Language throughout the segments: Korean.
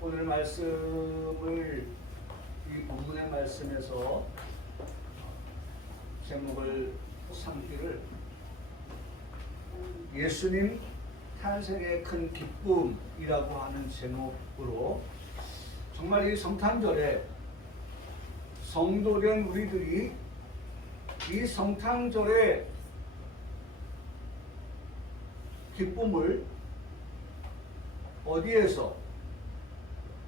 오늘 말씀을 이 본문의 말씀에서 제목을 삼기를 예수님 탄생의 큰 기쁨이라고 하는 제목으로 정말 이 성탄절에 성도된 우리들이 이 성탄절의 기쁨을 어디에서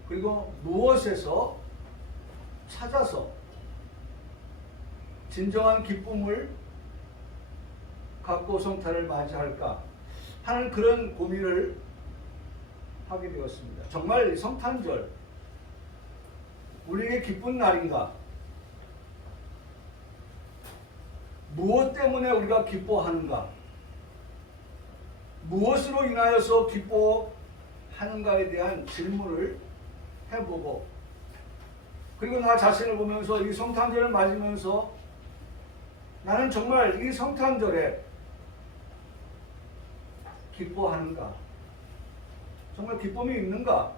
그리고 무엇에서 찾아서 진정한 기쁨을 갖고 성탄을 맞이할까 하는 그런 고민을 하게 되었습니다. 정말 성탄절 우리에게 기쁜 날인가? 무엇 때문에 우리가 기뻐하는가? 무엇으로 인하여서 기뻐하는가에 대한 질문을 해보고, 그리고 나 자신을 보면서 이 성탄절을 맞으면서 나는 정말 이 성탄절에 기뻐하는가? 정말 기쁨이 있는가?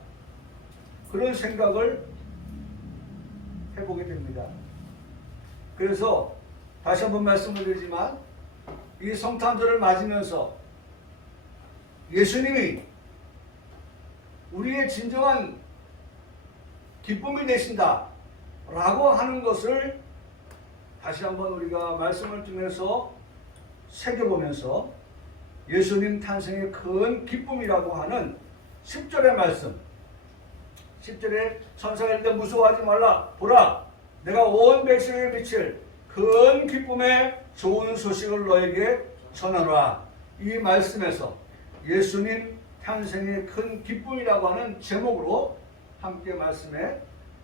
그런 생각을 해보게 됩니다. 그래서 다시 한번 말씀을 드리지만 이 성탄절을 맞으면서 예수님이 우리의 진정한 기쁨이 되신다 라고 하는 것을 다시 한번 우리가 말씀을 통해서 새겨보면서 예수님 탄생의 큰 기쁨이라고 하는 10절의 말씀, 10절에 천사가 이르되 무서워하지 말라, 보라 내가 온 백성에게 미칠 큰 기쁨의 좋은 소식을 너에게 전하노라. 이 말씀에서 예수님 탄생의 큰 기쁨이라고 하는 제목으로 함께 말씀의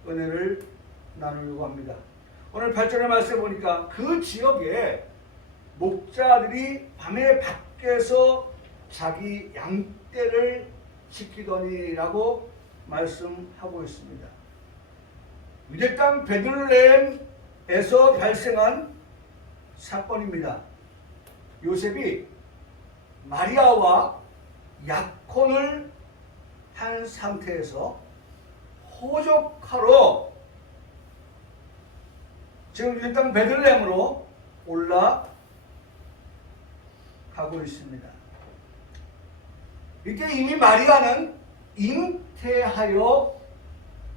은혜를 나누려고 합니다. 오늘 8절의 말씀에 보니까 그 지역에 목자들이 밤에 밖에서 자기 양떼를 지키더니라고 말씀하고 있습니다. 유대 땅 베들레헴에서 발생한 사건입니다. 요셉이 마리아와 약혼을 한 상태에서 호적하러 지금 유대 땅 베들레헴으로 올라가고 있습니다. 이때 이미 마리아는 잉태하여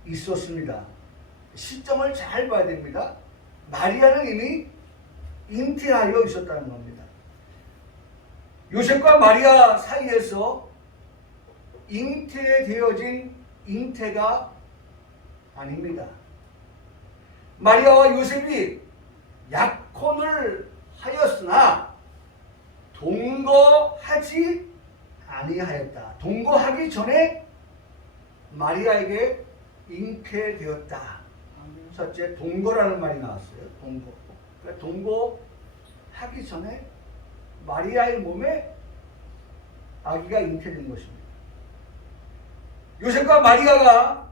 있었습니다. 시점을 잘 봐야 됩니다. 마리아는 이미 잉태하여 있었다는 겁니다. 요셉과 마리아 사이에서 잉태되어진 잉태가 아닙니다. 마리아와 요셉이 약혼을 하였으나 동거하지 아니하였다. 동거하기 전에 마리아에게 잉태되었다. 첫째, 동거라는 말이 나왔어요. 동거. 그러니까 동거하기 전에 마리아의 몸에 아기가 잉태된 것입니다. 요셉과 마리아가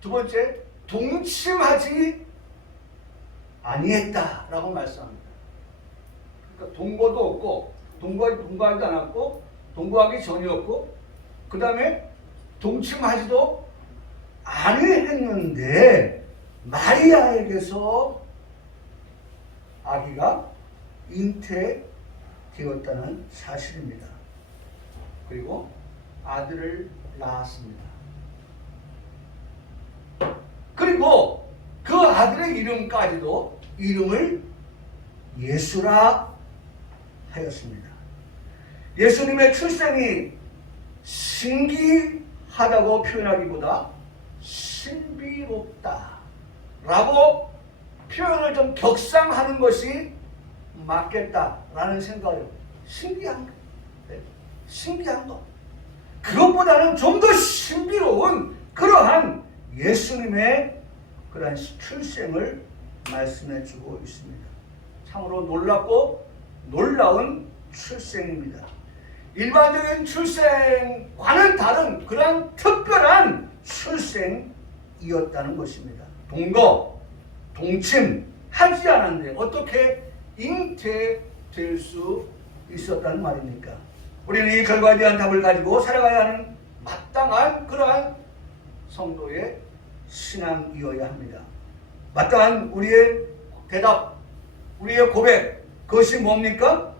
두 번째, 동침하지 아니했다라고 말씀합니다. 그러니까 동거도 없고, 동거하지도 않았고, 동거하기 전이었고, 그 다음에 동침하지도 아니했는데 마리아에게서 아기가 잉태되었다는 사실입니다. 그리고 아들을 낳았습니다. 그리고 그 아들의 이름까지도 이름을 예수라 하였습니다. 예수님의 출생이 신기하다고 표현하기보다 신비롭다라고 표현을 좀 격상하는 것이 맞겠다라는 생각을, 신기한 것, 신기한 것, 그것보다는 좀 더 신비로운 그러한 예수님의 그러한 출생을 말씀해 주고 있습니다. 참으로 놀랍고 놀라운 출생입니다. 일반적인 출생과는 다른 그러한 특별한 출생이었다는 것입니다. 동거, 동침 하지 않았는데 어떻게 잉태될 수 있었다는 말입니까? 우리는 이 결과에 대한 답을 가지고 살아가야 하는 마땅한 그러한 성도의 신앙이어야 합니다. 마땅한 우리의 대답, 우리의 고백, 그것이 뭡니까?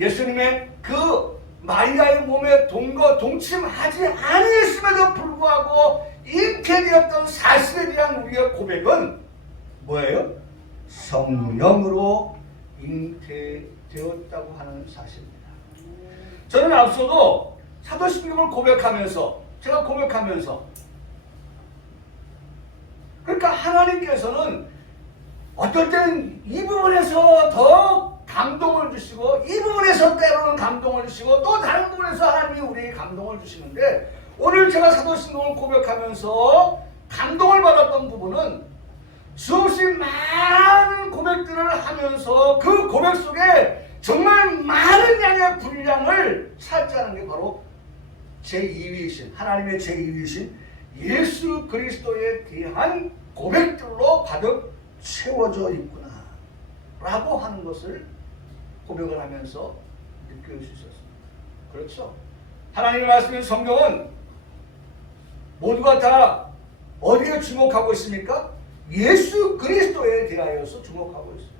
예수님의 그 마리아의 몸에 동침하지 아니했음에도 불구하고 잉태되었던 사실에 대한 우리의 고백은 뭐예요? 성령으로 잉태되었다고 하는 사실입니다. 저는 앞서도 사도신경을 고백하면서 그러니까 하나님께서는 어떨 때는 이 부분에서 더 감동을 주시고 이 부분에서 때로는 감동을 주시고 또 다른 부분에서 하나님이 우리에게 감동을 주시는데, 오늘 제가 사도신경을 고백하면서 감동을 받았던 부분은 수없이 많은 고백들을 하면서 그 고백 속에 정말 많은 양의 분량을 차지하는 게 바로 제2위이신 하나님의 제2위이신 예수 그리스도에 대한 고백들로 가득 채워져 있구나 라고 하는 것을 고백을 하면서 느낄 수 있었습니다. 그렇죠? 하나님의 말씀인 성경은 모두가 다 어디에 주목하고 있습니까? 예수 그리스도에 대하여서 주목하고 있습니다.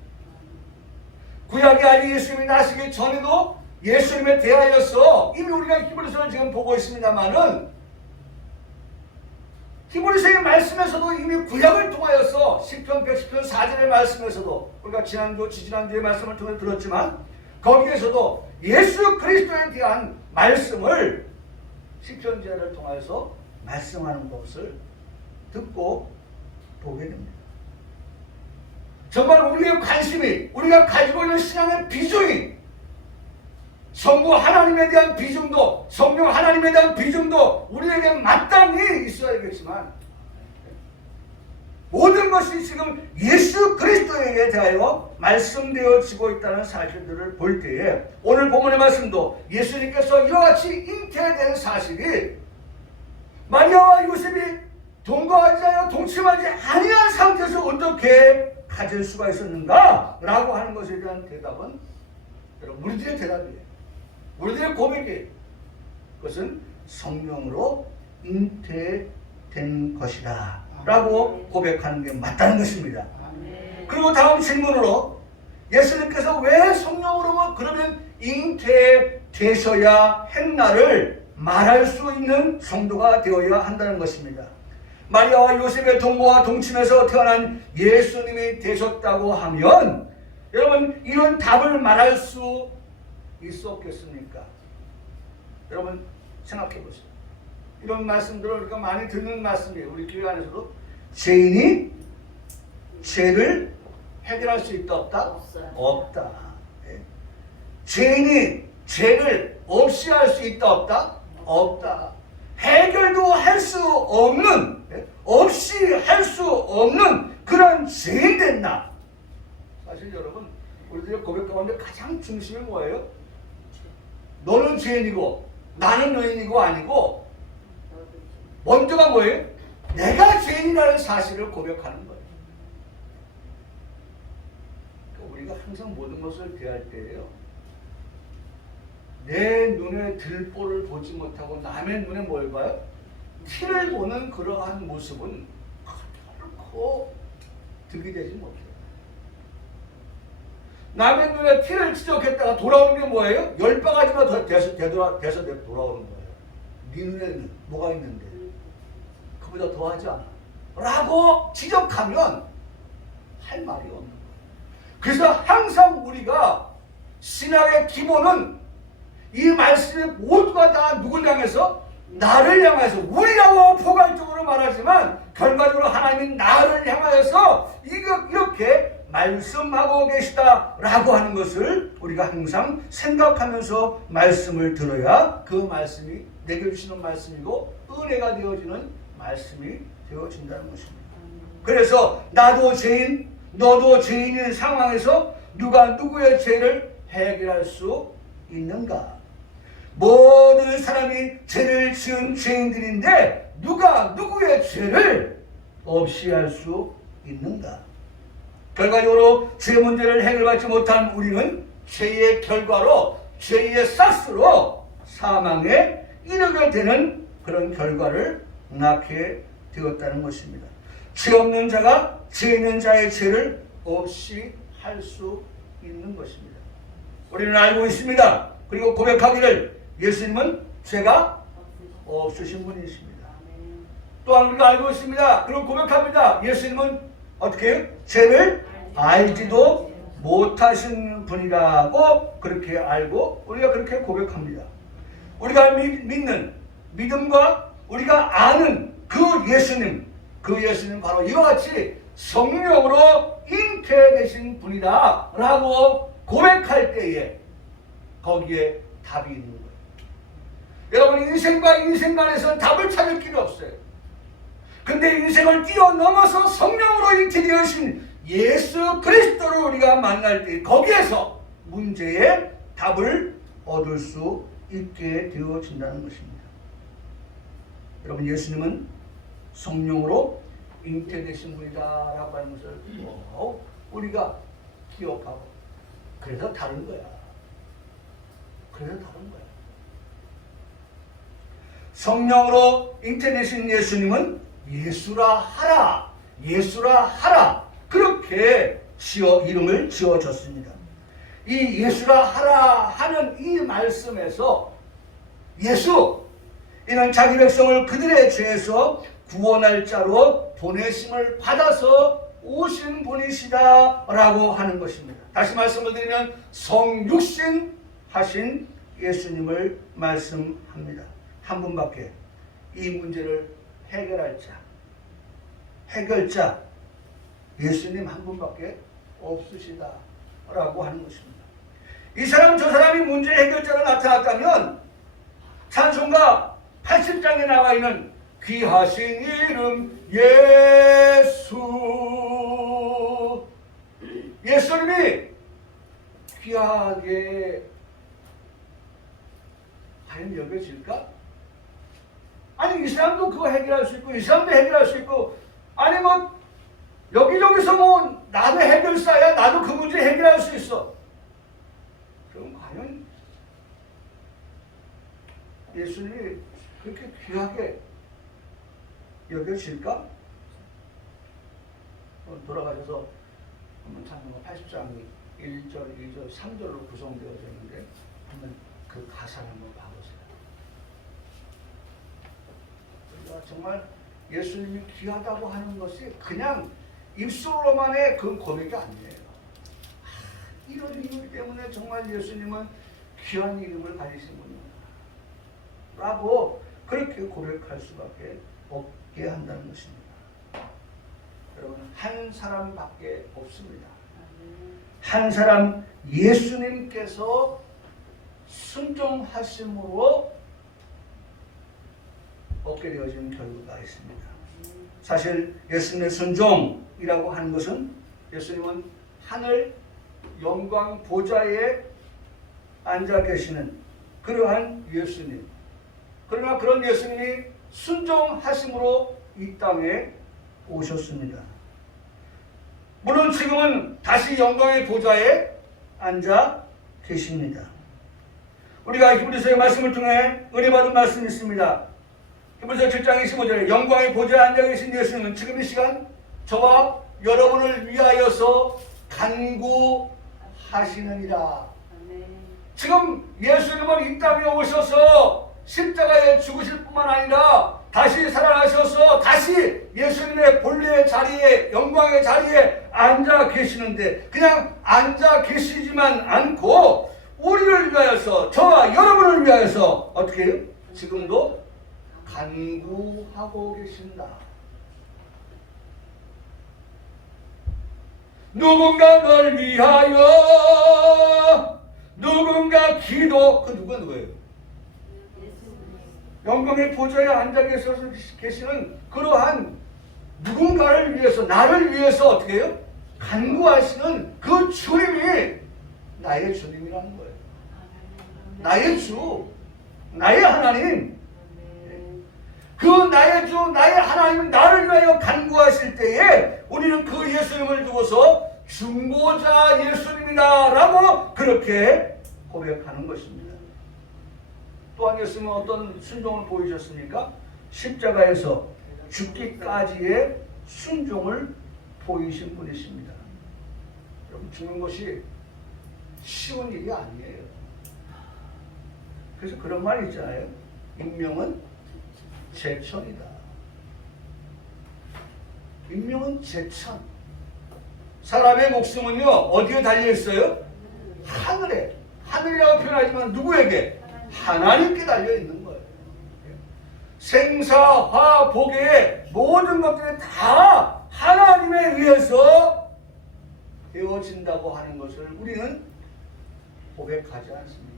구약의 아직 예수님이 나시기 전에도 예수님에 대하여서 이미 우리가 히브리서를 지금 보고 있습니다만은, 히브리서의 말씀에서도 이미 구약을 통하여서 시편 110편 4절의 말씀에서도 우리가 지지난주의 말씀을 통해 들었지만 거기에서도 예수 그리스도에 대한 말씀을 시편제를 통해서 말씀하는 것을 듣고 보게 됩니다. 정말 우리의 관심이, 우리가 가지고 있는 신앙의 비중이 성부 하나님에 대한 비중도, 성령 하나님에 대한 비중도 우리에게 마땅히 있어야겠지만, 모든 것이 지금 예수 그리스도에 대하여 말씀되어지고 있다는 사실들을 볼 때에 오늘 본문의 말씀도 예수님께서 이와 같이 잉태된 사실이 마리아와 요셉이 동침하지 아니한 상태에서 어떻게 가질 수가 있었는가? 라고 하는 것에 대한 대답은 여러분 우리들의 대답이에요. 우리들의 고백이에요. 그것은 성령으로 잉태된 것이다 라고 고백하는 게 맞다는 것입니다. 그리고 다음 질문으로 예수님께서 왜 성령으로 그러면 잉태되셔야 했나를 말할 수 있는 성도가 되어야 한다는 것입니다. 마리아와 요셉의 동거와 동침에서 태어난 예수님이 되셨다고 하면 여러분 이런 답을 말할 수 있었겠습니까? 여러분 생각해 보세요. 이런 말씀들을 우리가 많이 듣는 말씀이에요. 우리 교회 안에서도 죄인이 죄를 해결할 수 있다 없다? 없다. 네. 죄인이 죄를 없이 할 수 있다 없다? 없다. 해결도 할 수 없는, 없이 할 수 없는 그런 죄인 됐나? 사실 여러분 우리들의 고백 가운데 가장 중심이 뭐예요? 너는 죄인이고 나는 의인이고 아니고 먼저가 뭐예요? 내가 죄인이라는 사실을 고백하는 거예요. 그러니까 우리가 항상 모든 것을 대할 때에요, 내 눈에 들보를 보지 못하고 남의 눈에 뭘 봐요? 티를 보는 그러한 모습은 결코 득이 되지 못해요. 남의 눈에 티를 지적했다가 돌아오는 게 뭐예요? 10바가지가 더 돼서 돌아오는 거예요. 네 눈에는 뭐가 있는데 그보다 더하지 않아 라고 지적하면 할 말이 없는 거예요. 그래서 항상 우리가 신앙의 기본은 이 말씀의 모두가 다 누굴 향해서? 나를 향해서, 우리라고 포괄적으로 말하지만 결과적으로 하나님이 나를 향하여서 이렇게 말씀하고 계시다라고 하는 것을 우리가 항상 생각하면서 말씀을 들어야 그 말씀이 내게 주시는 말씀이고 은혜가 되어지는 말씀이 되어진다는 것입니다. 그래서 나도 죄인, 너도 죄인인 상황에서 누가 누구의 죄를 해결할 수 있는가? 모든 사람이 죄를 지은 죄인들인데 누가 누구의 죄를 없이 할 수 있는가? 결과적으로 죄 문제를 해결받지 못한 우리는 죄의 결과로, 죄의 싹스로 사망에 이르게 되는 그런 결과를 낳게 되었다는 것입니다. 죄 없는 자가 죄 있는 자의 죄를 없이 할 수 있는 것입니다. 우리는 알고 있습니다. 그리고 고백하기를 예수님은 죄가 없으신 분이십니다. 또한 우리가 알고 있습니다. 그리고 고백합니다. 예수님은 어떻게 해요? 죄를 알지도 못하신 분이라고 그렇게 알고 우리가 그렇게 고백합니다. 우리가 믿는 믿음과 우리가 아는 그 예수님 바로 이와 같이 성령으로 잉태되신 분이다 라고 고백할 때에 거기에 답이 있는 거예요. 여러분, 인생과 인생 간에서는 답을 찾을 필요 없어요. 근데 인생을 뛰어넘어서 성령으로 잉태되신 예수 그리스도를 우리가 만날 때 거기에서 문제의 답을 얻을 수 있게 되어진다는 것입니다. 여러분, 예수님은 성령으로 잉태되신 분이다 라고 하는 것을 우리가 기억하고 그래서 다른 거야. 성령으로 잉태되신 예수님은 예수라 하라 그렇게 이름을 지어줬습니다. 이 예수라 하라 하는 이 말씀에서 예수 이는 자기 백성을 그들의 죄에서 구원할 자로 보내심을 받아서 오신 분이시다 라고 하는 것입니다. 다시 말씀을 드리면 성육신 하신 예수님을 말씀합니다. 한 분밖에 이 문제를 해결자 예수님 한 분밖에 없으시다 라고 하는 것입니다. 이 사람 저 사람이 문제 해결자로 나타났다면 찬송가 80장에 나와 있는 귀하신 이름 예수님이 귀하게 과연 여겨질까? 아니, 이 사람도 그거 해결할 수 있고 이 사람도 해결할 수 있고 아니 뭐 여기저기서 뭐 나도 해결사야, 나도 그 문제 해결할 수 있어. 그럼 과연 예수님이 그렇게 귀하게 여겨질까? 돌아가셔서 한번 찬송가 80장이 1절, 2절, 3절로 구성되어져 있는데 한번 그 가사를 한번 봐보세요. 우리가 정말 예수님이 귀하다고 하는 것이 그냥 입술로만의 그 고백이 아니에요. 이런 이유 때문에 정말 예수님은 귀한 이름을 가지신 분이다 라고 그렇게 고백할 수밖에 없게 한다는 것입니다. 여러분, 한 사람밖에 없습니다. 한 사람 예수님께서 순종하심으로 얻게 되어진 결과가 있습니다. 사실 예수님의 순종이라고 하는 것은 예수님은 하늘 영광 보좌에 앉아 계시는 그러한 예수님, 그러나 그런 예수님이 순종하심으로 이 땅에 오셨습니다. 물론 지금은 다시 영광의 보좌에 앉아 계십니다. 우리가 히브리서의 말씀을 통해 은혜 받은 말씀이 있습니다. 히브리서 7장 25절에 영광의 보좌에 앉아 계신 예수님은 지금 이 시간 저와 여러분을 위하여서 간구하시느니라. 지금 예수님은 이 땅에 오셔서 십자가에 죽으실 뿐만 아니라 다시 살아나셔서 다시 예수님의 본래의 자리에, 영광의 자리에 앉아 계시는데 그냥 앉아 계시지만 않고 우리를 위하여서, 저와 여러분을 위하여서 어떻게 해요? 지금도 간구하고 계신다. 누군가 널 위하여, 누군가 기도, 그 누구예요? 영광의 보좌에 앉아 계시는 그러한 누군가를 위해서, 나를 위해서 어떻게 해요? 간구하시는 그 주님이 나의 주님이라는 거예요. 나의 주, 나의 하나님. 그 나의 주, 나의 하나님은 나를 위하여 간구하실 때에 우리는 그 예수님을 두고서 중보자 예수님이다 라고 그렇게 고백하는 것입니다. 또한 예수님은 어떤 순종을 보이셨습니까? 십자가에서 죽기까지의 순종을 보이신 분이십니다. 여러분, 죽는 것이 쉬운 일이 아니에요. 그래서 그런 말이 있잖아요. 인명은 제천이다. 인명은 제천. 사람의 목숨은요, 어디에 달려있어요? 하늘에. 하늘이라고 표현하지만 누구에게? 하나님께 달려있는 거예요. 생사, 화, 복의 모든 것들이 다 하나님에 의해서 되어진다고 하는 것을 우리는 고백하지 않습니다.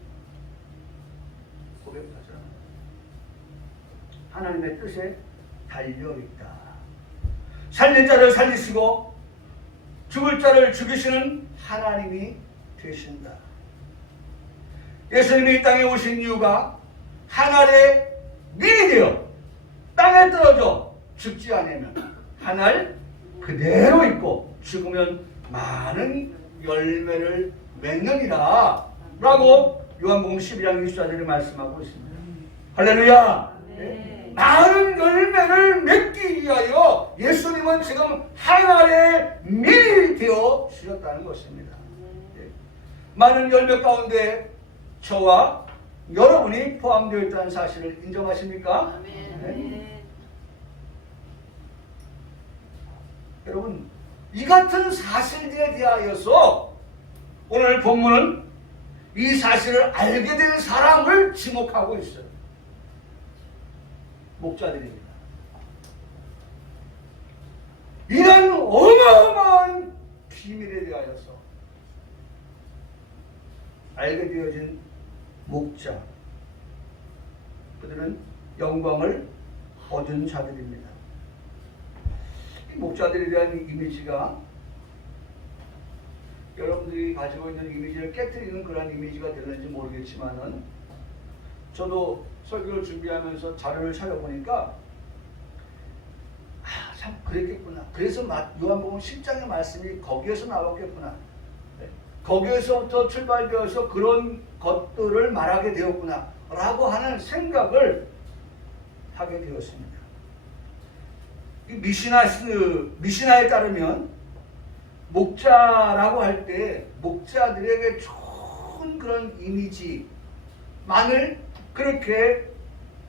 고백하지 않아요. 하나님의 뜻에 달려있다. 살릴 자를 살리시고 죽을 자를 죽이시는 하나님이 되신다. 예수님이 이 땅에 오신 이유가 하늘의 밀이 되어 땅에 떨어져 죽지 않으면 하늘 그대로 있고 죽으면 많은 열매를 맺느니라 라고 요한복음 12장 24절에 말씀하고 있습니다. 할렐루야. 네. 많은 열매를 맺기 위하여 예수님은 지금 하늘의 밀이 되어 주셨다는 것입니다. 네. 많은 열매 가운데 저와 여러분이 포함되어 있다는 사실을 인정하십니까? 네. 여러분, 이 같은 사실들에 대하여서 오늘 본문은 이 사실을 알게 된 사람을 지목하고 있어요. 목자들입니다. 이런 어마어마한 비밀에 대하여서 알게 되어진 목자, 그들은 영광을 얻은 자들입니다. 이 목자들에 대한 이미지가 여러분들이 가지고 있는 이미지를 깨트리는 그런 이미지가 되는지 모르겠지만은 저도 설교를 준비하면서 자료를 찾아보니까 참 그랬겠구나. 그래서 요한복음 10장의 말씀이 거기에서 나왔겠구나. 거기에서부터 출발되어서 그런 것들을 말하게 되었구나 라고 하는 생각을 하게 되었습니다. 이 미시나에 따르면 목자라고 할 때 목자들에게 좋은 그런 이미지만을 그렇게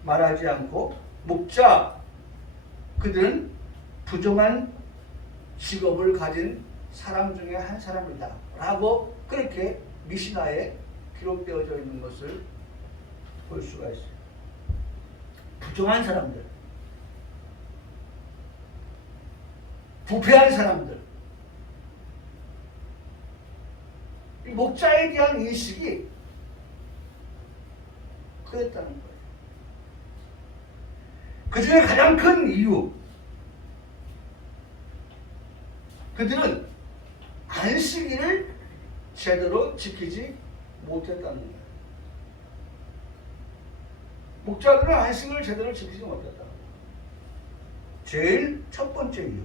말하지 않고 목자, 그들은 부정한 직업을 가진 사람 중에 한 사람이다 라고 그렇게 미시나에 기록되어져 있는 것을 볼 수가 있어요. 부정한 사람들, 부패한 사람들, 이 목자에 대한 인식이 그랬다는 거예요. 그 중에 가장 큰 이유, 그들은 안식일을 제대로 지키지 못했다는 거예요. 목자들은 안식일을 제대로 지키지 못했다는 거예요. 제일 첫 번째 이유,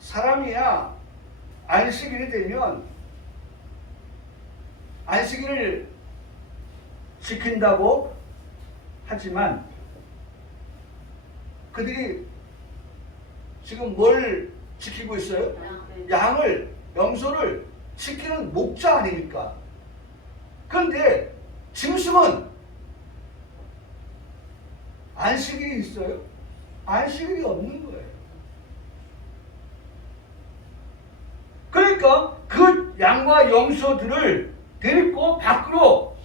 사람이야 안식일이 되면 안식일을 지킨다고 하지만 그들이 지금 뭘 지키고 있어요? 양을, 염소를 지키는 목자 아닙니까? 그런데 짐승은 안식일이 있어요? 안식일이 없는 거예요. 그러니까 그 양과 염소들을 데리고 밖으로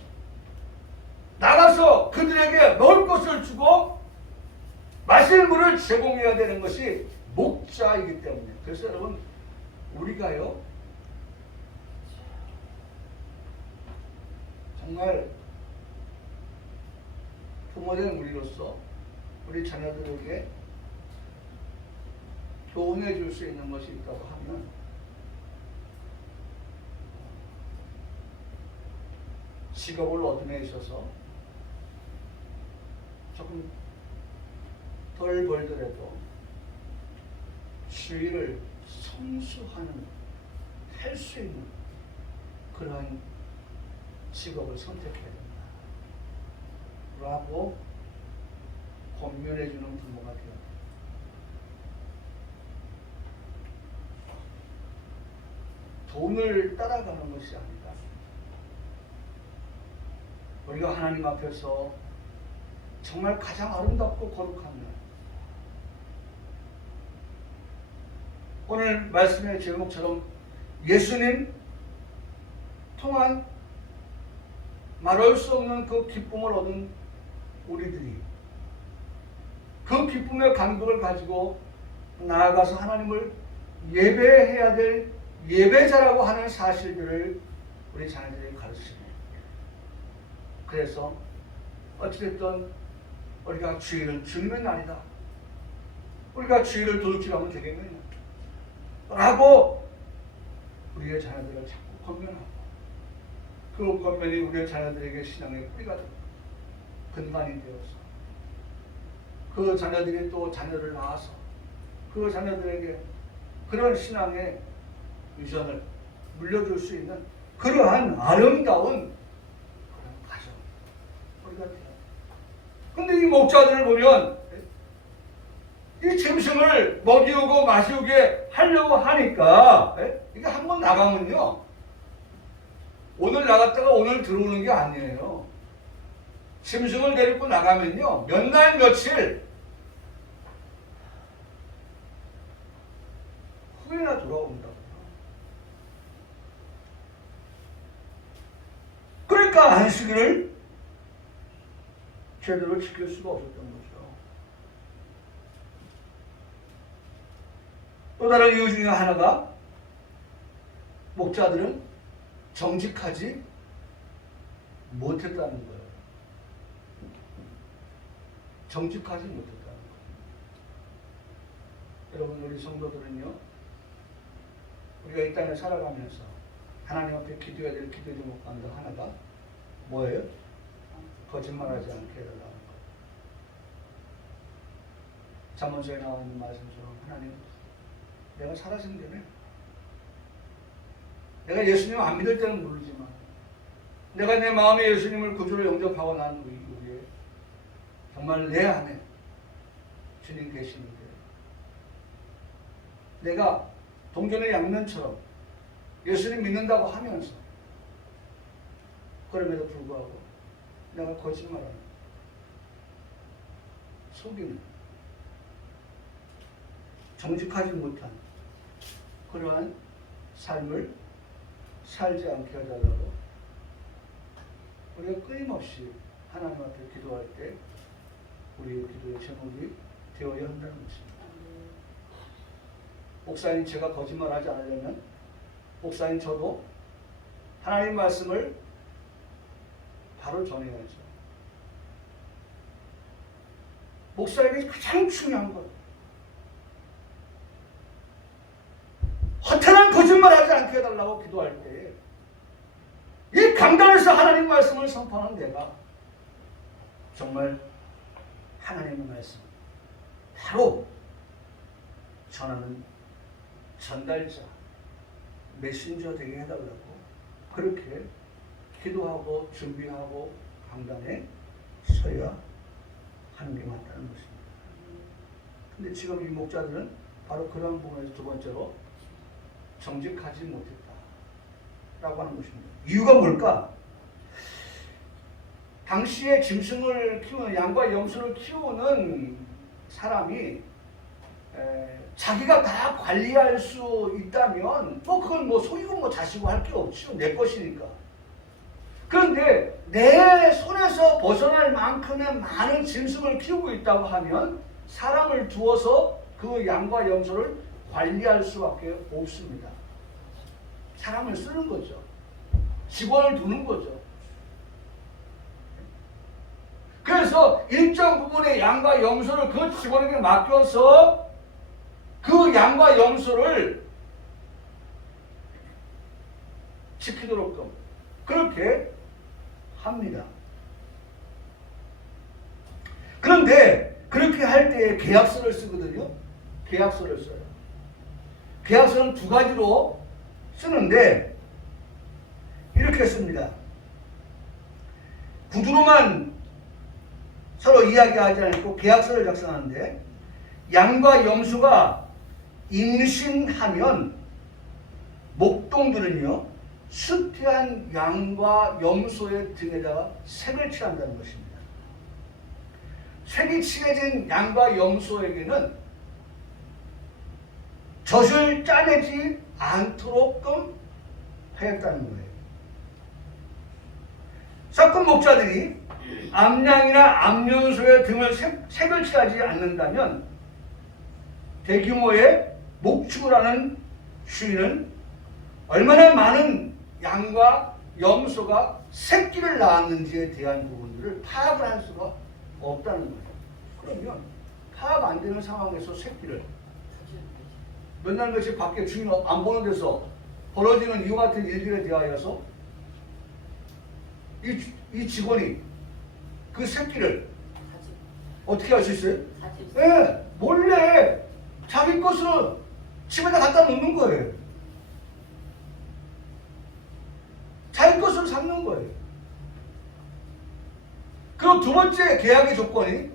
나가서 그들에게 먹을 것을 주고 마실 물을 제공해야 되는 것이 목자이기 때문에. 그래서 여러분, 우리가요 정말 부모된 우리로서 우리 자녀들에게 교훈해 줄 수 있는 것이 있다고 하면 직업을 얻음에 있어서 조금 덜 벌더라도 주의를 성수하는, 할 수 있는 그러한 직업을 선택해야 된다 라고 권면해주는 부모가 되어 돈을 따라가는 것이 아니다. 우리가 하나님 앞에서 정말 가장 아름답고 거룩한 날, 오늘 말씀의 제목처럼 예수님 통한 말할 수 없는 그 기쁨을 얻은 우리들이 그 기쁨의 감격을 가지고 나아가서 하나님을 예배해야 될 예배자라고 하는 사실들을 우리 자녀들에게 가르치고, 그래서 어찌됐든 우리가 주의를 주님의 날이다, 우리가 주의를 도둑질하면 되겠느냐 라고 우리의 자녀들을 자꾸 권면하고, 그 권면이 우리의 자녀들에게 신앙의 뿌리가 되고 근간이 되어서 그 자녀들이 또 자녀를 낳아서 그 자녀들에게 그런 신앙의 유전을 물려줄 수 있는 그러한 아름다운 그런 가정 우리가 돼요. 근데 이 목자들을 보면 이 짐승을 먹이우고 마시우게 하려고 하니까 이게 한번 나가면요, 오늘 나갔다가 오늘 들어오는 게 아니에요. 짐승을 데리고 나가면요, 몇 날 며칠 후에나 돌아온다고요. 그러니까 안식일을 제대로 지킬 수가 없었던 거죠. 또 다른 이유 중에 하나가 목자들은 정직하지 못했다는 거예요. 정직하지 못했다는 거예요. 여러분, 우리 성도들은요, 우리가 이 땅에 살아가면서 하나님 앞에 기도해야 될 기도 제목 가운데 하나가 뭐예요? 거짓말하지 않게 해달라는 거예요. 잠언서에 나오는 말씀처럼 하나님, 내가 살아생 전에 내가 예수님 안 믿을 때는 모르지만 내가 내 마음에 예수님을 구주로 영접하고 난 이후에 정말 내 안에 주님 계시는데 내가 동전의 양면처럼 예수님 믿는다고 하면서 그럼에도 불구하고 내가 거짓말하는, 속이는, 정직하지 못한 그러한 삶을 살지 않게 해달라고 우리가 끊임없이 하나님 앞에 기도할 때 우리의 기도의 제목이 되어야 한다는 것입니다. 목사님, 제가 거짓말하지 않으려면 목사님 저도 하나님 말씀을 바로 전해야죠. 목사에게 가장 중요한 것, 허탄한 거짓말하지 않게 해달라고 기도할 때 이 강단에서 하나님 말씀을 선포하는 내가 정말 하나님의 말씀 바로 전하는 전달자, 메신저 되게 해달라고 그렇게 기도하고 준비하고 강단에 서야 하는 게 맞다는 것입니다. 근데 지금 이 목자들은 바로 그런 부분에서 두 번째로 정직하지 못했다라고 하는 것입니다. 이유가 뭘까? 당시에 짐승을 키우는, 양과 염소를 키우는 사람이 자기가 다 관리할 수 있다면 그건 소유고 자시고 할 게 없죠. 내 것이니까. 그런데 내 손에서 벗어날 만큼의 많은 짐승을 키우고 있다고 하면 사람을 두어서 그 양과 염소를 관리할 수밖에 없습니다. 사람을 쓰는 거죠. 직원을 두는 거죠. 그래서 일정 부분의 양과 염소를 그 직원에게 맡겨서 그 양과 염소를 지키도록 그렇게 합니다. 그런데 그렇게 할 때 계약서를 쓰거든요. 계약서를 써요. 계약서는 두 가지로 쓰는데 이렇게 씁니다. 구두로만 서로 이야기하지 않고 계약서를 작성하는데 양과 염소가 임신하면 목동들은요 수태한 양과 염소의 등에다가 색을 칠한다는 것입니다. 색이 칠해진 양과 염소에게는 젖을 짜내지 않도록끔 하였다는 거예요. 섞은 목자들이 암양이나 암염소의 등을 색을 칠하지 않는다면 대규모의 목축을 하는 주인은 얼마나 많은 양과 염소가 새끼를 낳았는지에 대한 부분들을 파악을 할 수가 없다는 거예요. 그러면 파악 안 되는 상황에서 새끼를 몇 날 며칠 밖에 주인 안 보는 데서 벌어지는 이와 같은 일들에 대하여서 이 직원이 그 새끼를 어떻게 할 수 있어요? 네, 몰래 자기 것을 집에다 갖다 놓는 거예요. 자기 것을 삼는 거예요. 그럼 두 번째 계약의 조건이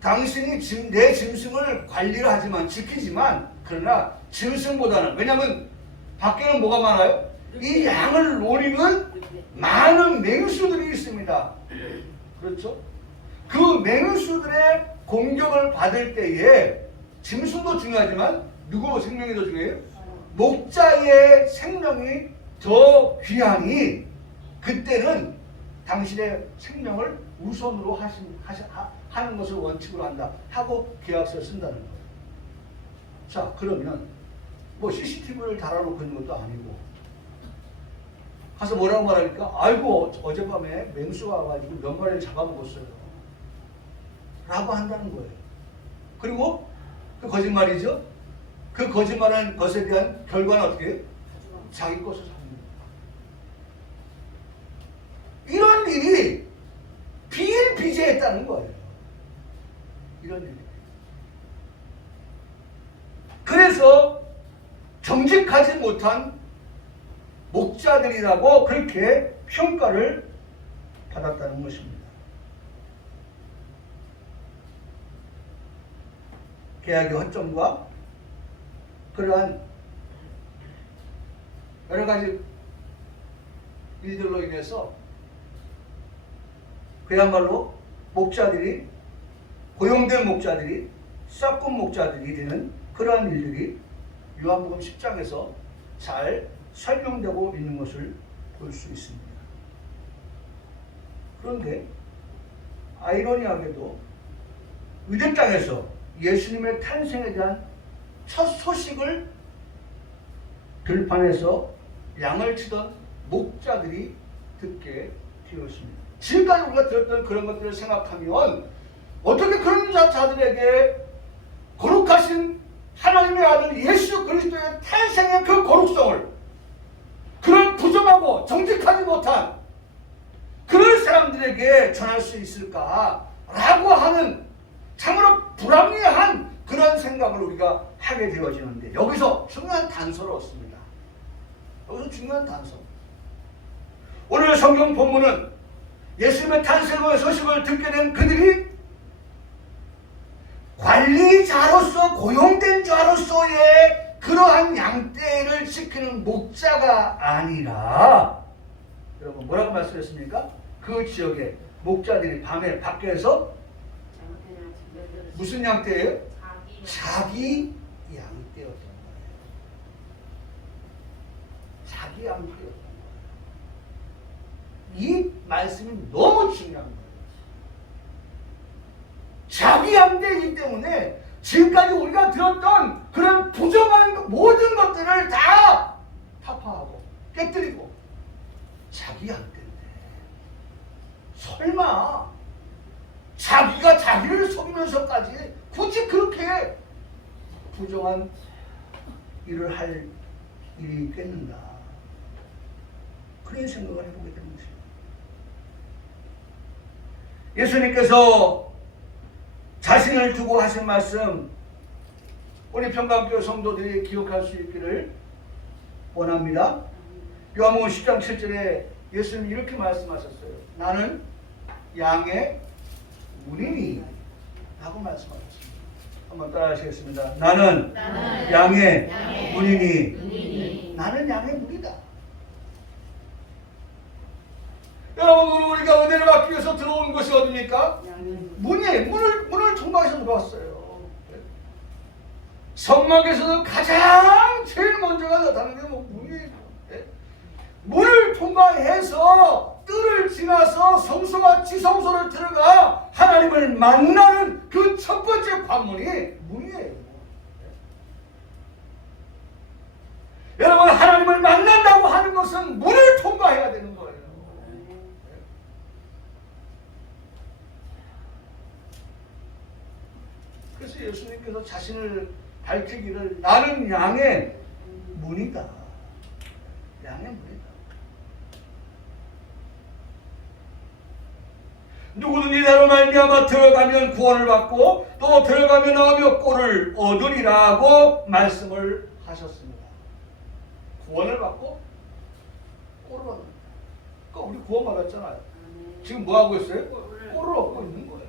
당신이 내 짐승을 관리를 하지만 지키지만 그러나 짐승보다는 왜냐하면 밖에는 뭐가 많아요? 이 양을 노리는 많은 맹수들이 있습니다. 그렇죠? 그 맹수들의 공격을 받을 때에 짐승도 중요하지만 누구 생명이 더 중요해요? 목자의 생명이 더 귀하니 그때는 당신의 생명을 우선으로 하는 것을 원칙으로 한다 하고 계약서를 쓴다는 거예요. 자, 그러면 뭐 CCTV를 달아놓고 있는 것도 아니고 가서 뭐라고 말하니까 아이고 어젯밤에 맹수가 와가지고 몇 마리를 잡아먹었어요 라고 한다는 거예요. 그리고 그 거짓말이죠. 그 거짓말한 것에 대한 결과는 어떻게 해요? 자기 것을 잡는 거예요. 이런 일이 비일비재했다는 거예요. 이런 일이. 그래서 정직하지 못한 목자들이라고 그렇게 평가를 받았다는 것입니다. 계약의 허점과 그러한 여러 가지 일들로 인해서 그야말로 목자들이 고용된 목자들이 썩은 목자들이 되는 그러한 일들이 요한복음 10장에서 잘 설명되고 있는 것을 볼 수 있습니다. 그런데 아이러니하게도 유대 땅에서 예수님의 탄생에 대한 첫 소식을 들판에서 양을 치던 목자들이 듣게 되었습니다. 지금까지 우리가 들었던 그런 것들을 생각하면 어떻게 그런 자들에게 거룩하신 하나님의 아들 예수 그리스도의 탄생의 그 거룩성을 그런 부정하고 정직하지 못한 그런 사람들에게 전할 수 있을까라고 하는 참으로 불합리한 그런 생각을 우리가 하게 되어지는데 여기서 중요한 단서를 얻습니다. 여기서 중요한 단서. 오늘 성경 본문은 예수님의 탄생의 소식을 듣게 된 그들이 관리자로서 고용된 자로서의 그러한 양떼를 지키는 목자가 아니라 여러분 뭐라고 말씀했습니까? 그 지역에 목자들이 밤에 밖에서 무슨 양떼예요? 자기 양떼였던 거예요. 자기 양떼였던 거예요. 이 말씀이 너무 중요한 거예요. 자기 양떼이기 때문에 지금까지 우리가 들었던 그런 부정한 모든 것들을 다 타파하고 깨뜨리고 자기 양떼인데 설마 자기가 자기를 속이면서까지 굳이 그렇게 부정한 일을 할 일이 있겠는가 그런 생각을 해보게 되는 것입니다. 예수님께서 자신을 두고 하신 말씀 우리 평강교회 성도들이 기억할 수 있기를 원합니다. 요한복음 10장 7절에 예수님이 이렇게 말씀하셨어요. 나는 양의 문이니 라고 말씀하셨습니다. 한번 따라 하시겠습니다. 나는 양의 문이니. 나는 양의 문이다. 여러분, 오늘 우리가 은혜를 받기 위해서 들어온 것이 어디입니까? 문이에요. 문을 통과해서 들어왔어요. 성막에서는 가장 제일 먼저가 나타나는 게 문이에요. 문을 통과해서 뜰을 지나서 성소와 지성소를 들어가 하나님을 만나는 그 첫 번째 관문이 문이에요. 여러분, 하나님을 만난다고 하는 것은 문을 통과해야 되는 거예요. 그래서 예수님께서 자신을 밝히기를 나는 양의 문이다. 양의 문이다. 누구든지 나로 말미암아 들어가면 구원을 받고 또 들어가며 나오며 꼴을 얻으리라고 말씀을 하셨습니다. 구원을 받고 꼴을 얻는. 그러니까 우리 구원 받았잖아요. 지금 뭐 하고 있어요? 꼴을 얻고 있는 거예요.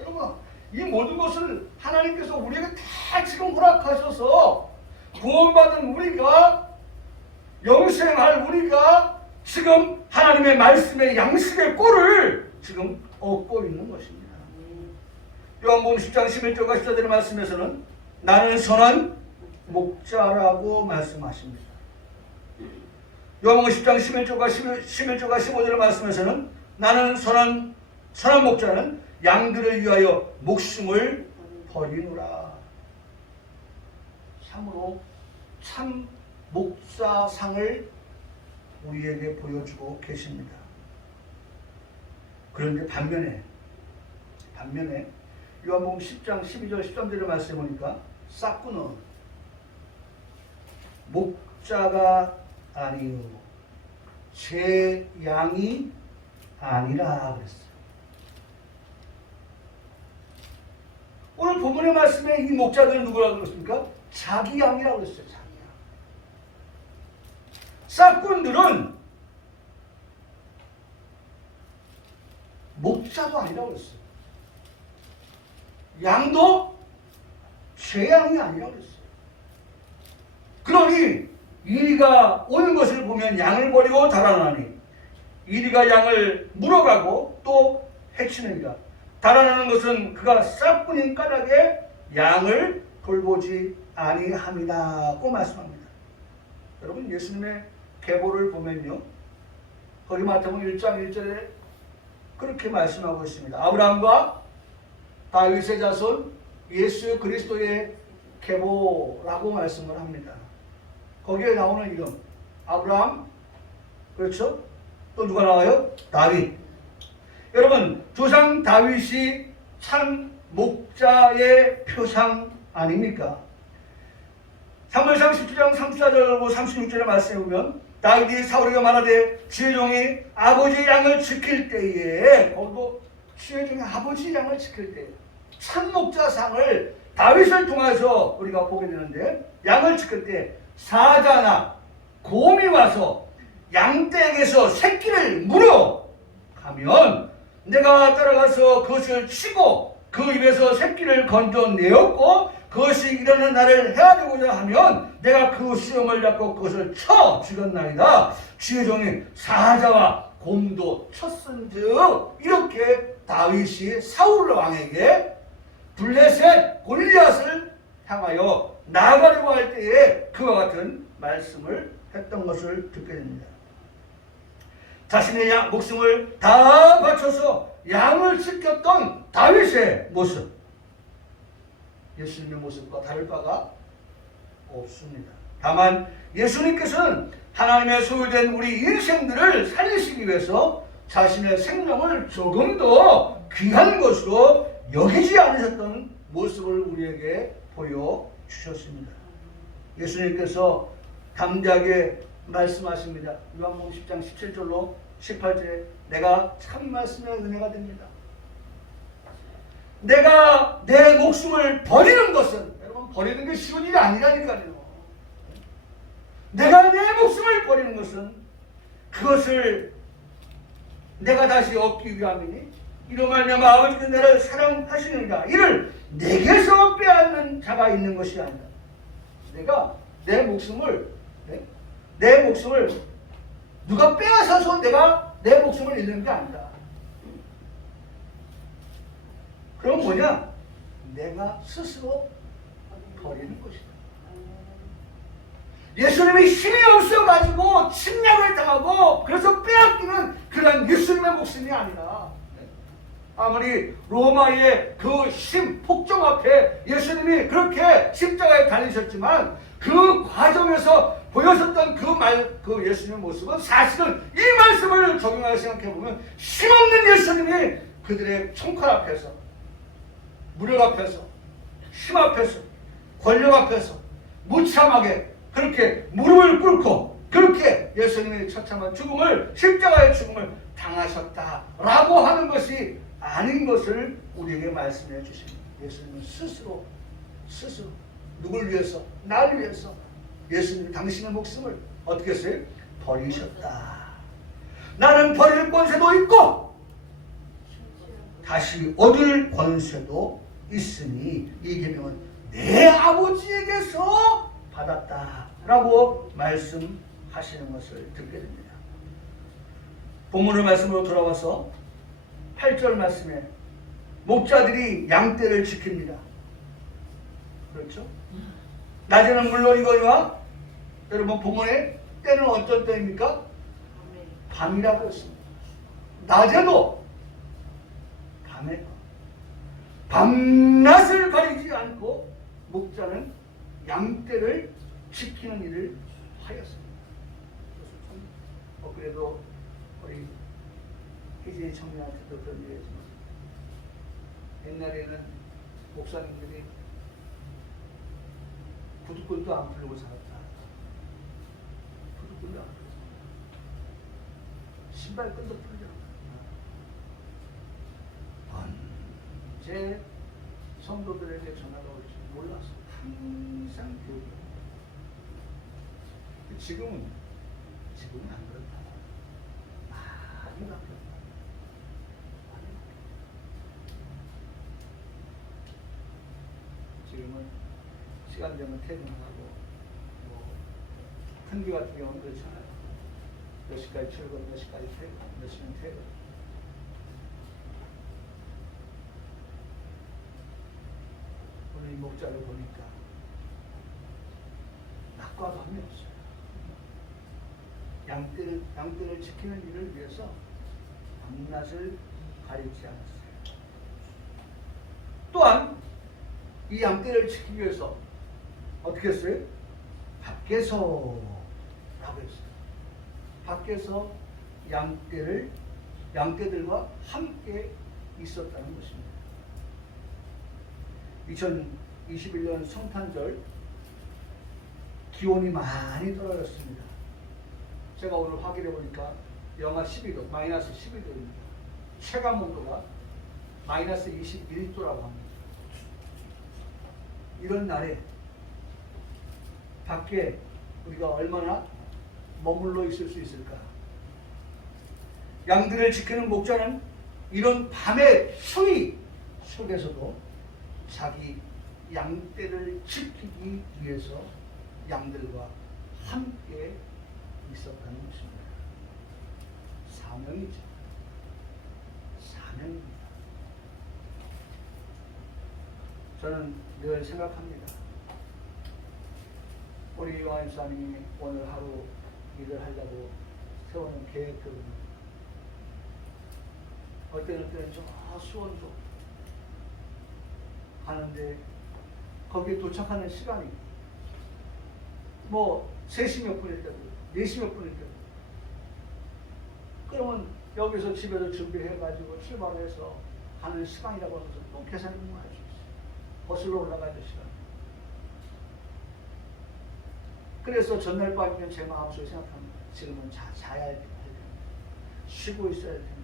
여러분, 이 모든 것을 하나님께서 우리에게 다 지금 허락하셔서 구원받은 우리가, 영생할 우리가 지금 하나님의 말씀의 양식의 꼴을 지금 얻고 있는 것입니다. 요한복음 10장 11절과 14절의 말씀에서는 나는 선한 목자라고 말씀하십니다. 요한복음 10장 11절과 15절의 말씀에서는 나는 선한 목자는 양들을 위하여 목숨을 버리노라. 참으로 참 목자상을 우리에게 보여주고 계십니다. 그런데 반면에 요한복음 10장 12절 13절의 말씀에 보니까 싹구는 목자가 아니요 제 양이 아니라 그랬어요. 오늘 본문의 말씀에 이 목자들은 누구라고 그랬습니까? 자기 양이라고 그랬어요. 자기 양. 싹꾼들은 목자도 아니라고 그랬어요. 양도 제 양이 아니라고 그랬어요. 그러니 이리가 오는 것을 보면 양을 버리고 달아나니 이리가 양을 물어가고 또 해치느니라. 달아나는 것은 그가 싹꾼인 까닭에 양을 돌보지 아니함이다고 말씀합니다. 여러분, 예수님의 계보를 보면요, 거기 마태복음 1장 1절에 그렇게 말씀하고 있습니다. 아브라함과 다윗의 자손 예수 그리스도의 계보라고 말씀을 합니다. 거기에 나오는 이름 아브라함, 그렇죠? 또 누가 나와요? 다윗. 여러분, 조상 다윗이 참 목자의 표상 아닙니까? 사무엘상 17장 34절하고 36절의 말씀에 보면 다윗이 사울에게 말하되 지혜종이 아버지의 양을 지킬 때에, 거기도 지혜종이 아버지의 양을 지킬 때 참 목자상을 다윗을 통해서 우리가 보게 되는데, 양을 지킬 때 사자나 곰이 와서 양떼에게서 새끼를 물어가면 내가 따라가서 그것을 치고 그 입에서 새끼를 건져내었고 그것이 일어나는 날을 헤아리고자 하면 내가 그 수염을 잡고 그것을 쳐 죽였나이다. 주의 종이 사자와 곰도 쳤은즉, 이렇게 다윗이 사울 왕에게 블레셋 골리앗을 향하여 나가려고 할 때에 그와 같은 말씀을 했던 것을 듣게 됩니다. 자신의 목숨을 다 바쳐서 양을 지켰던 다윗의 모습, 예수님의 모습과 다를 바가 없습니다. 다만 예수님께서는 하나님의 소유된 우리 인생들을 살리시기 위해서 자신의 생명을 조금 더 귀한 것으로 여기지 않으셨던 모습을 우리에게 보여주셨습니다. 예수님께서 담대하게 말씀하십니다. 요한복음 10장 17절로 18절에 내가 참 말씀의 은혜가 됩니다. 내가 내 목숨을 버리는 것은, 여러분, 버리는 게 쉬운 일이 아니라니까요. 내가 내 목숨을 버리는 것은 그것을 내가 다시 얻기 위함이니 이로 말미암아 아버지께서 나를 사랑하시느니라. 이를 내게서 빼앗는 자가 있는 것이 아니라 내가 내 목숨을 누가 빼앗아서 내가 내 목숨을 잃는 게 아니다. 그럼 뭐냐? 내가 스스로 버리는 것이다. 예수님이 힘이 없어가지고 침략을 당하고 그래서 빼앗기는 그런 예수님의 목숨이 아니라 아무리 로마의 그 폭정 앞에 예수님이 그렇게 십자가에 달리셨지만 그 과정에서 보여줬던 그 예수님의 모습은 사실은 이 말씀을 적용하여 생각해보면 힘없는 예수님이 그들의 총칼 앞에서 무력 앞에서 힘 앞에서 권력 앞에서 무참하게 그렇게 무릎을 꿇고 그렇게 예수님의 처참한 십자가의 죽음을 당하셨다라고 하는 것이 아닌 것을 우리에게 말씀해 주십니다. 예수님은 스스로 누굴 위해서? 나를 위해서 예수님 당신의 목숨을 어떻게 했어요? 버리셨다. 나는 버릴 권세도 있고 다시 얻을 권세도 있으니 이 계명은 내 아버지에게서 받았다라고 말씀하시는 것을 듣게 됩니다. 본문의 말씀으로 돌아와서 8절 말씀에 목자들이 양떼를 지킵니다. 그렇죠? 낮에는 물론이거니와 여러분 본문에 때는 어떤 때입니까? 밤이라고 했습니다. 낮에도 밤에도 밤낮을 가리지 않고 목자는 양떼를 지키는 일을 하였습니다. 그래도 우리 희재 청년한테도 그런 얘기했지만 옛날에는 목사님들이 구두끈도 안 풀고 살았다. 구두끈도 안 풀고 신발끈도 풀지 않았다. 언제 성도들에게 전화가 올지 몰랐어. 항상 교육. 지금은 안 그렇다. 많이 바뀌었다. 지금은 시간 되면 퇴근하고 큰교 같은 경우는 그렇잖아요. 몇 시까지 출근, 몇 시까지 퇴근, 몇 시면 퇴근. 오늘 이 목자를 보니까 낮과 밤이 없어요. 양떼를 지키는 일을 위해서 밤낮을 가리지 않았어요. 또한 이 양떼를 지키기 위해서 어떻게 했어요? 밖에서라고 했어요. 밖에서 양떼들과 함께 있었다는 것입니다. 2021년 성탄절 기온이 많이 떨어졌습니다. 제가 오늘 확인해 보니까 영하 12도, 마이너스 12도입니다. 체감 온도가 마이너스 21도라고 합니다. 이런 날에 밖에 우리가 얼마나 머물러 있을 수 있을까? 양들을 지키는 목자는 이런 밤의 추위 속에서도 자기 양떼를 지키기 위해서 양들과 함께 있었다는 것입니다. 사명이죠. 사명입니다. 저는 늘 생각합니다. 우리 요한 집사님이 오늘 하루 일을 하려고 세우는 계획들은 어때는 저 수원도 가는데 거기에 도착하는 시간이 3시 몇 분일 때도 4시 몇 분일 때도 그러면 여기서 집에서 준비해가지고 출발해서 가는 시간이라고 하면서 또 계산을 할 수 있어요. 버스로 올라가야 될 시간. 그래서 전날 밤이면 제 마음속에 생각합니다. 지금은 자야 할 텐데, 쉬고 있어야 할 텐데,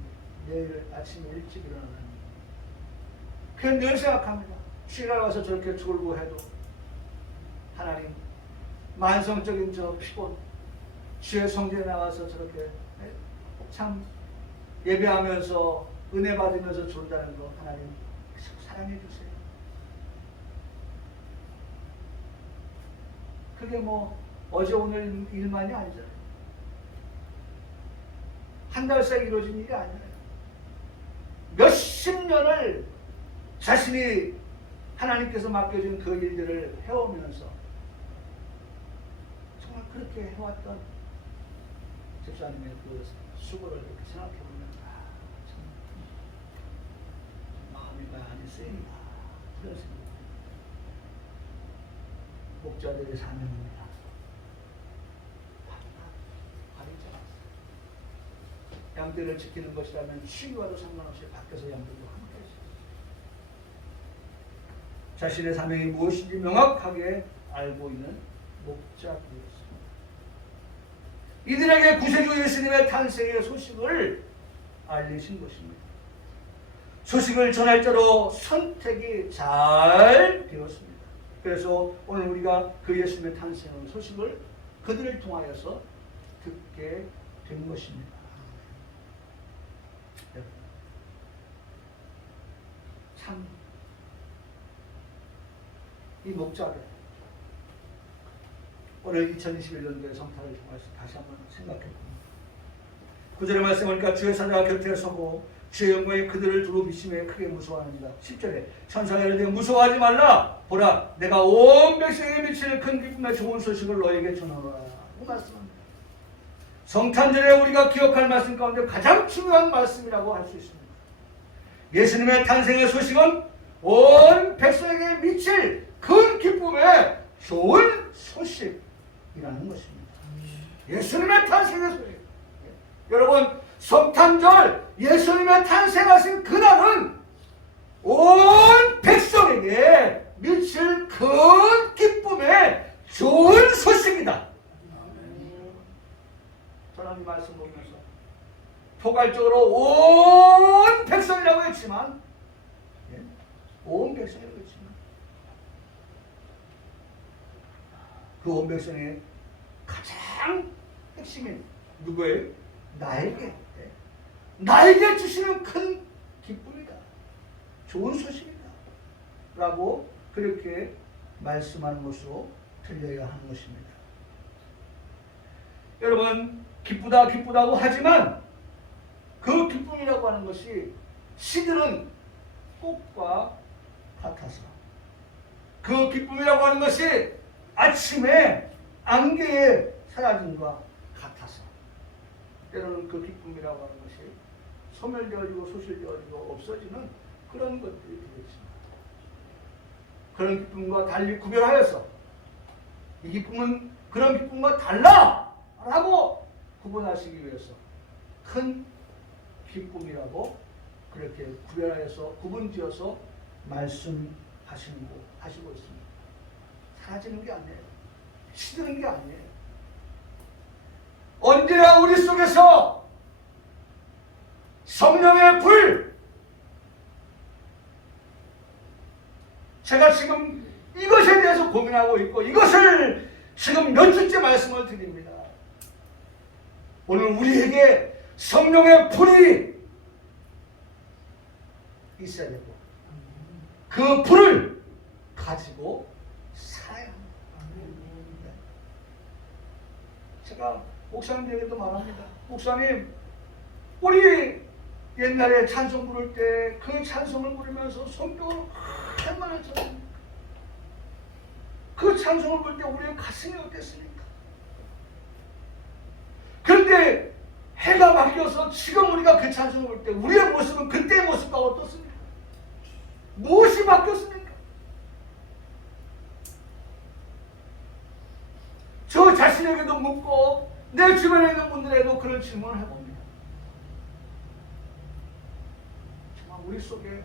내일 아침에 일찍 일어나는. 그냥 늘 생각합니다. 쉬러 가서 저렇게 졸고 해도 하나님 만성적인 저 피곤, 주의 성전에 나와서 저렇게 참 예배하면서 은혜 받으면서 준다는 거 하나님 사랑해 주세요. 그게 뭐 어제 오늘 일만이 아니잖아요. 한 달 사이 이루어진 일이 아니에요. 몇십 년을 자신이 하나님께서 맡겨준 그 일들을 해오면서 정말 그렇게 해왔던 집사님의 그 수고를 이렇게 생각해보면 참 마음이 많이 쓰인다. 그런 생각. 목자들의 사명입니다. 가리지 않았어요. 양떼를 지키는 것이라면 시기와도 상관없이 밖에서 양들도 함께 했어요. 자신의 사명이 무엇인지 명확하게 알고 있는 목자들이었습니다. 이들에게 구세주 예수님의 탄생의 소식을 알리신 것입니다. 소식을 전할 자로 선택이 잘 되었습니다. 그래서 오늘 우리가 그 예수님의 탄생의 소식을 그들을 통하여서 듣게 된 것입니다. 참, 이 목자들 오늘 2021년도에 성탄을 통해서 다시 한번 생각해봅니다. 구절의 말씀 보니까 주의 사자가 곁에 서고 주의 영광이 그들을 두루 비심에 크게 무서워하는지라. 10절에 천사가 이르되 무서워하지 말라. 보라 내가 온 백성에게 미칠 큰 기쁨의 좋은 소식을 너에게 전하노라. 이 말씀입니다. 성탄절에 우리가 기억할 말씀 가운데 가장 중요한 말씀이라고 할 수 있습니다. 예수님의 탄생의 소식은 온 백성에게 미칠 큰 기쁨의 좋은 소식이라는 것입니다. 예수님의 탄생의 소식. 여러분, 성탄절 예수님의 탄생하신 그날은 온 백성에게 미칠 큰 기쁨의 좋은 소식이다. 저는 이 말씀 보면서 포괄적으로 온 백성이라고 했지만, 온 백성이라고 했지만 그 온 백성의 가장 핵심인 누구예요? 나에게 주시는 큰 기쁨이다. 좋은 소식이다. 라고 그렇게 말씀하는 것으로 들려야 하는 것입니다. 여러분, 기쁘다고 하지만 그 기쁨이라고 하는 것이 시들은 꽃과 같아서, 그 기쁨이라고 하는 것이 아침에 안개에 사라짐과 같아서, 때로는 그 기쁨이라고 하는 것이 소멸되어지고 소실되어지고 없어지는 그런 것들이 되겠습니다. 그런 기쁨과 달리 구별하여서 이 기쁨은 그런 기쁨과 달라! 라고 구분하시기 위해서 큰 기쁨이라고 그렇게 구별하여서 구분지어서 말씀하시고 있습니다. 사라지는 게 아니에요. 시드는 게 아니에요. 언제나 우리 속에서 성령의 불, 제가 지금 이것에 대해서 고민하고 있고 이것을 지금 몇 주째 말씀을 드립니다. 오늘 우리에게 성령의 불이 있어야 되고 그 불을 가지고 살아야 합니다. 제가 목사님에게도 말합니다. 목사님, 우리 옛날에 찬송 부를 때 그 찬송을 부르면서 성경을 얼마나 전합니까? 그 찬송을 부를 때 우리의 가슴이 어땠습니까? 그런데 해가 바뀌어서 지금 우리가 그 찬송을 부를 때 우리의 모습은 그때의 모습과 어떻습니까? 무엇이 바뀌었습니까? 저 자신에게도 묻고 내 주변에 있는 분들에게도 그런 질문을 해봅니다. 정말 우리 속에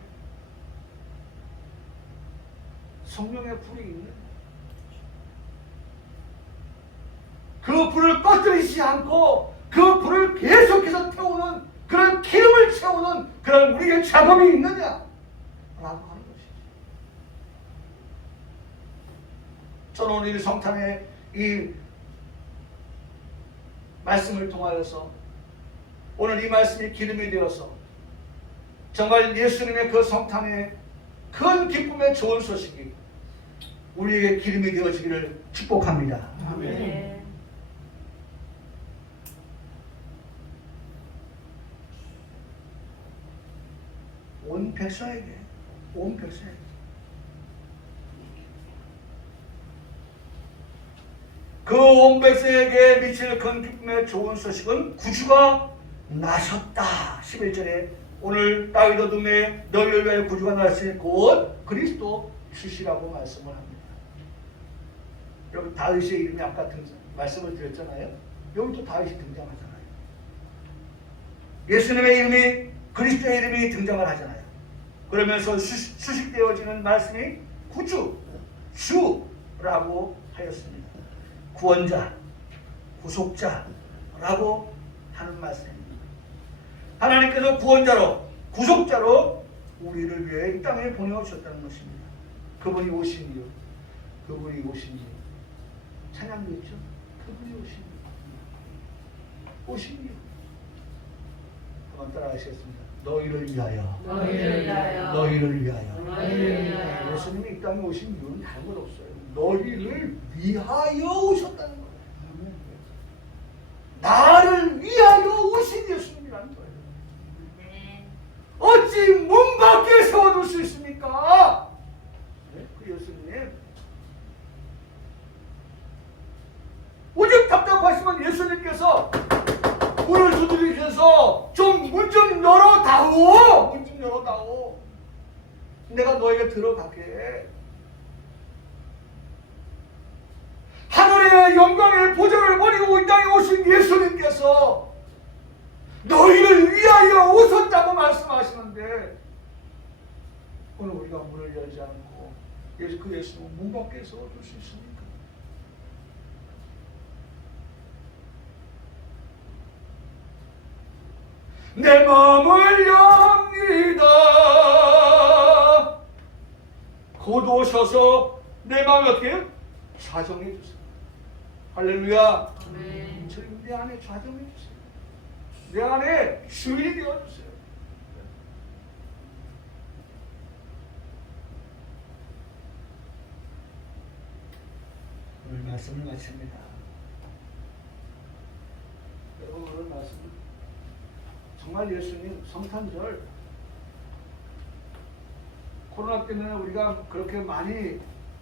성령의 불이 있는, 그 불을 꺼뜨리지 않고 그 불을 계속해서 태우는 그런 기름을 채우는 그런 우리의 작업이 있느냐? 라고 하는 것이죠. 저는 오늘 성탄의 이 말씀을 통하여서 오늘 이 말씀이 기름이 되어서 정말 예수님의 그 성탄의 큰 기쁨의 좋은 소식이 우리에게 기름이 되어지기를 축복합니다. 아멘. 온 백성에게 그 온 백성에게 미칠 큰 기쁨의 좋은 소식은 구주가 나셨다. 11절에 오늘 다윗 어둠에 너희를 위하여 구주가 나셨으니 곧 그리스도 주시라고 말씀을 합니다. 여러분 다윗의 이름이 아까 말씀을 드렸잖아요. 여기 또 다윗이 등장하잖아요. 예수님의 이름이 그리스도의 이름이 등장을 하잖아요. 그러면서 수식되어지는 말씀이 구주, 주라고 하였습니다. 구원자, 구속자라고 하는 말씀입니다. 하나님께서 구원자로, 구속자로 우리를 위해 이 땅에 보내오셨다는 것입니다. 그분이 오신 이유, 찬양도 있죠. 그분이 오신 이유. 한번 따라하시겠습니다. 너희를 위하여. 예수님이 이 땅에 오신 이유는 다른 건 없어요. 너희를 위하여 오셨다는 거예요. 나를 위하여 오신 예수님이라는 거예요. 어찌 문 밖에 세워둘 수 있습니까? 네? 그 예수님. 오직 답답하시면 예수님께서 문을 두드리셔서 문 좀 열어다오. 문 좀 열어다오. 내가 너에게 들어가게. 하늘의 영광의 보좌를 버리고 이 땅에 오신 예수님께서 너희를 위하여 오셨다고 말씀하시는데 오늘 우리가 문을 열지 않고 그 예수님은 문 밖에 세워둘 수 있습니까? 내 마음을 엽니다. 곧 오셔서 내 마음을 어떻게 해요? 좌정해 주세요. 할렐루야. 내 안에 좌정해 주세요. 내 안에 주인이 되어 주세요. 오늘 말씀을 마칩니다. 여러분 오늘 말씀 정말 예수님 성탄절 코로나 때문에 우리가 그렇게 많이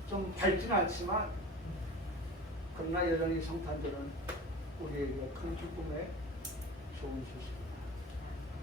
좀 밝지는 않지만 그러나 여전히 성탄절은 우리에게 큰 기쁨의 좋은 소식.